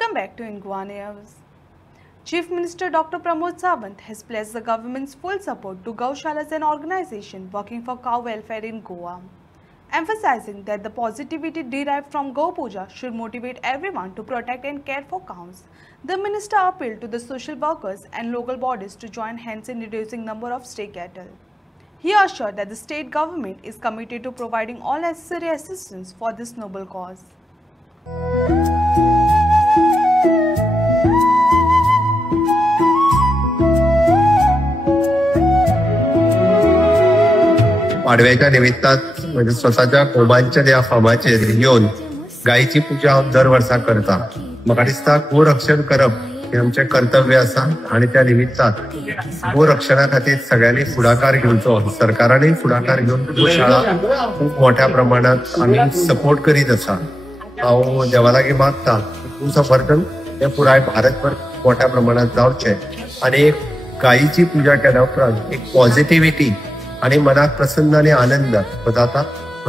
Welcome back to Ingwa News. Chief Minister Dr. Pramod Sawant has pledged the government's full support to Gaushalas, an organization working for cow welfare in Goa, emphasizing that the positivity derived from Go Puja should motivate everyone to protect and care for cows. The minister appealed to the social workers and local bodies to join hands in reducing number of stray cattle. He assured that the state government is committed to providing all necessary assistance for this noble cause. पाडव्याच्या निमित्तात म्हणजे स्वतःच्या कोंबांच्या या फार्माचेर येवन गायची पूजा हांव दर वर्सा करता. म्हाका दिसता गोरक्षण करप हे आमचे कर्तव्य आसा आणि त्या निमित्तात गोरक्षणा खातीर सगळ्यांनी फुडाकार घेवचो. सरकारानूय फुडाकार घेवन गोशाळा खूप मोठ्या प्रमाणात आमी सपोर्ट करीत आसा. हांव देवा लागीं मागता तूं समर्थन हे पुराय भारतभर मोठ्या प्रमाणात जावचे आणि एक गायीची पूजा केल्या उपरांत एक पॉझिटिव्हिटी आणि मनात प्रसन्न आणि आनंद जाता.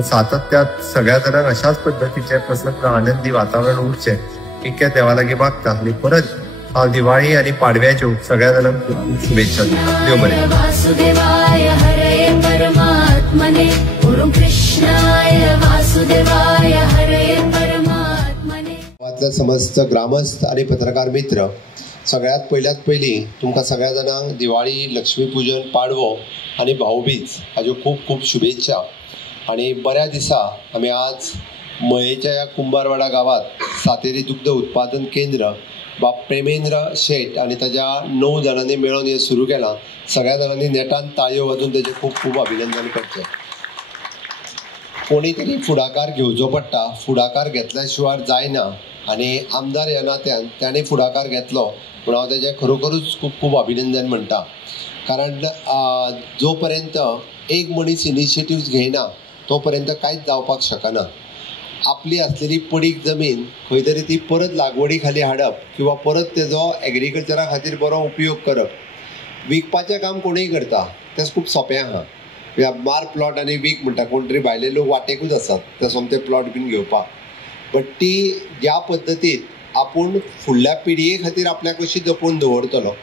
सातत्यात सगळ्या जाणांक अशाच पद्धतीचे प्रसन्न आनंदी वातावरण उरचे इतके देवा लागीं मागता. आणि परत हांव दिवाळी आणि पाडव्याच्यो सगळ्या जाणांक खूप शुभेच्छा दिता. देव बरें. वासुदेवाय हरे परमात्मने ओम कृष्णाय वासुदेवाय हरे परमात्मने. गावातले समस्त ग्रामस्थ आणि पत्रकार मित्र, सगळ्यात पयली तुमकां सगळ्या जाणांक दिवाळी, लक्ष्मीपूजन, पाडवो आणि भाऊबीज हाज्यो खूप खूप शुभेच्छा. आणि बऱ्या दिसा आम्ही आज मयेच्या या कुंभारवाडा गावात सातेरी दुग्ध उत्पादन केंद्र बाप प्रेमेंद्र शेट आणि ताच्या 9 जाणांनी मेळून हे सुरू केलां. सगळ्या जाणांनी नेटान ताळयो वाजून ताचे खूप खूप अभिनंदन करचें. कोणी तरी फुडाकार घेवचो पडटा. फुडाकार घेतल्या शिवाय जायना आणि आमदार ह्या नात्यान ताणें फुडाकार घेतलो पूण हांव ताचें खरोखरूच खूप खूप अभिनंदन म्हणटा. कारण जो पर्यंत एक मनीस इनिशिएटिव्ह घेयना तो पर्यंत कांयच जावपाक शकना. आपली असलेली पडीक जमीन खंय तरी ती परत लागवडी खाली हाडप किंवा परत तेजो एग्रीकल्चरा खातीर बरो उपयोग करप. विकपाचें काम कोणूय करता तें खूब सोंपें आहा. मार प्लॉट आनी वीक म्हणटा. कोण तरी भायले लोक वाटेकूच आसात ते सोमते प्लॉट बीन घेवपाक. बट ती ज्या पद्दतीन आपूण फुडल्या पिडये खातीर आपल्याक कशी जपून दवरतलो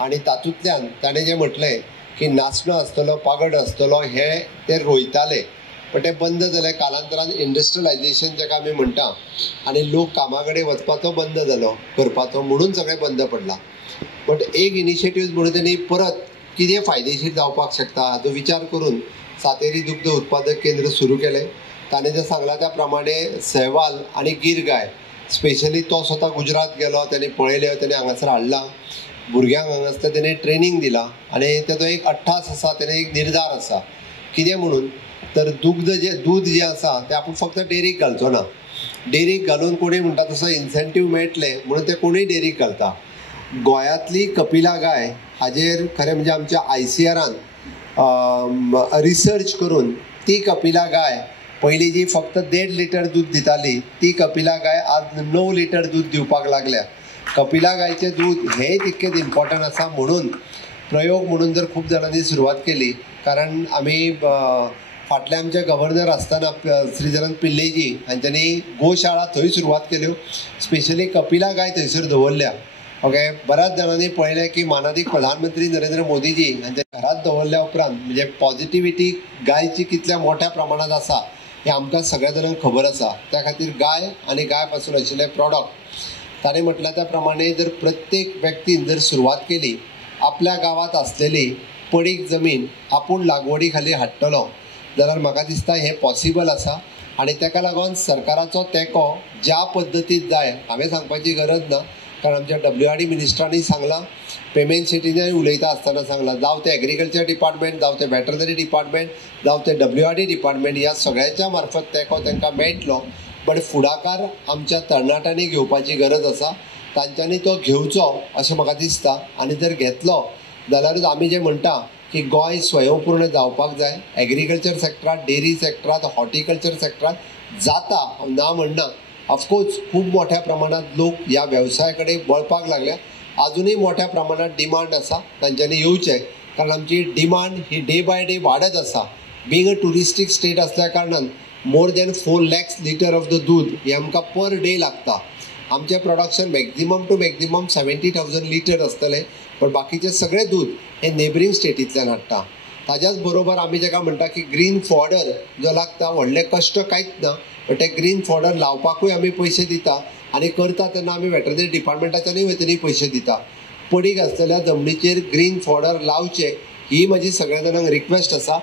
आणि तातूंतल्यान ताणें जें म्हटलें की नाचणो आसतलो, पागड आसतलो हे ते रोयताले पण ते बंद जाले कालांतरान. इंडस्ट्रियलायझेशन जेका आमी म्हणटा आनी लोक कामा कडेन वचपाचो बंद जालो करपाचो म्हणून सगळें बंद पडलां. बट एक इनिशिएटिव्ह म्हणून तेणी परत कितें फायदेशीर जावपाक शकता हाचो विचार करून सातेरी दुग्ध उत्पादक केंद्र सुरू केलें. ताणें जें सांगलां त्या प्रमाणे सहवाल आनी गीर गाय स्पेशली तो स्वता गुजरात गेलो, ताणें पळयल्यो, ताणें हांगासर हाडला. भुरग्यांक हांगासर ताणें ट्रेनिंग दिलां आनी तेजो एक अट्टास आसा, ताणें एक निर्धार आसा. कितें म्हणून तर दूध जें आसा तें आपूण फक्त डेरीक घालचो ना. डेरीक घालून कोणूय म्हणटा तसो इन्सेंटीव मेळटले म्हणून ते कोणूय डेरीक घालता. गोंयांतली कपिला गाय हाजेर खरें म्हणजे आमच्या ICRान रिसर्च करून ती कपिला गाय पयलीं जी फक्त 1.5 लिटर दूध दिताली ती कपिला गाय आज 9 लिटर दूध दिवपाक लागल्या. कपिला गायचें दूध हेंय तितकेंच इम्पॉर्टंट आसा म्हणून प्रयोग म्हणून जर खूप जाणांनी सुरवात केली. कारण आमी फाटले आमचे गव्हर्नर आसतना श्रीधरन पिल्लेजी हांच्यांनी गोशाळा थंय सुरवात केल्यो. स्पेशली कपिला गाय थंयसर दवरल्या. ओके, बऱ्याच जाणांनी पळयलें की माननीय प्रधानमंत्री नरेंद्र मोदीजी हांच्या घरात दवरल्या उपरांत म्हणजे पॉझिटिव्हिटी गायची कितल्या मोठ्या प्रमाणात आसा हें आमकां सगळ्या जाणांक खबर आसा. त्या खातीर गाय आनी गाय पासून आशिल्ले प्रॉडक्ट ताणें म्हटल्या त्या प्रमाणे जर प्रत्येक व्यक्तीन जर सुरवात केली आपल्या गावात असलेली पडीक जमीन आपूण लागवडी खाली हाडटलो जाल्यार म्हाका दिसता हें पॉसिबल आसा. आनी ताका लागून सरकाराचो तेंको ज्या पद्दतीन जाय हांवें सांगपाची गरज ना. कारण आमच्या WRD मिनिस्टरांनी सांगलां, पेमेंट शेटींनी उलयता आसतना सांगलां, जावं ते एग्रीकल्चर डिपार्टमेंट, जावं ते वेटरनरी डिपार्टमेंट, जावं ते WRD डिपार्टमेंट ह्या सगळ्याच्या मार्फत तेंको तांकां मेळटलो. बट फुडाकार आमच्या तरणाट्यांनी घेवपाची गरज आसा. तांच्यांनी तो घेवचो अशें म्हाका दिसता. आनी जर घेतलो जाल्यारूच आमी जें म्हणटा की गोंय स्वयंपूर्ण जावपाक जाय. एग्रीकल्चर सेक्टरांत, डेरी सेक्टरांत, हॉर्टिकल्चर सेक्टरांत जाता ना म्हणना. ऑफकोर्स खूप मोठ्या प्रमाणात लोक ह्या व्यवसाया कडेन वळपाक लागल्या. अजूनही मोठ्या प्रमाणात डिमांड आसा. तांच्यांनी येवचें कारण आमची demand he day by day वाडत आसा. बींग अ टुरिस्टीक स्टेट असल्या कारणान more than 4 lakhs litre of the दूध हे आमकां पर डे लागता. आमचे production maximum to maximum 70,000 litre आसतले, पण बाकीचे सगळे दूध हे नेबरींग स्टेटींतल्यान हाडटा. ताच्याच बरोबर आमी जाका म्हणटा की ग्रीन फॉडर जो लागता, व्हडले कश्ट कांयच ना, पण ते ग्रीन फॉडर लावपाकूय आमी पयशे दिता आनी करता तेन्ना आमी वेटरनरी डिपार्टमेंटाच्यानूय वतीनूय पयशे दिता. पडीक आसलेल्या जमनीचेर ग्रीन फॉडर लावचे ही म्हजी सगळ्या जाणांक रिक्वेस्ट आसा.